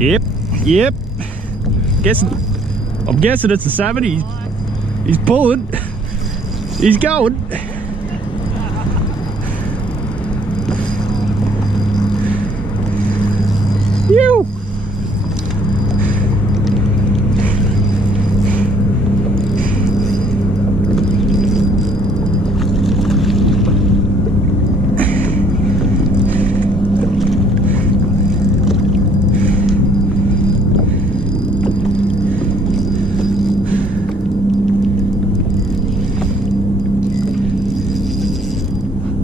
Yep, yep. I'm guessing it's a salmon. He's pulling. He's going. Phew.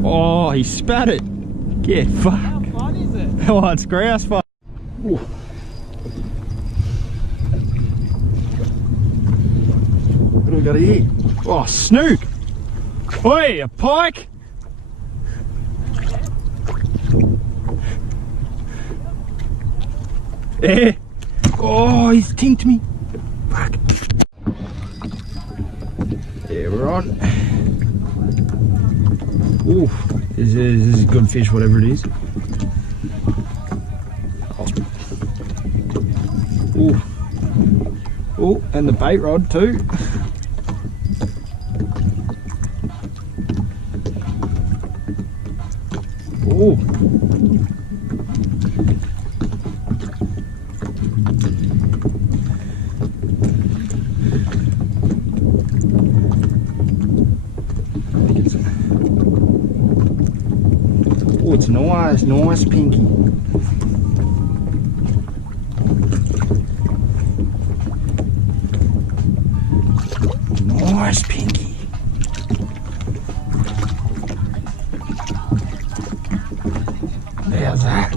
Oh, he spat it. Get fucked. How fun is it? Oh, it's grouse fun. Ooh. What do we got here? Oh, snook. Oi, a pike. Yeah. Oh, he's tinked me. Fuck. Yeah, we're on. Ooh, this is a good fish, whatever it is. Ooh. Oh, and the bait rod too. Oh. Oh, it's nice pinky. Nice pinky. There's that.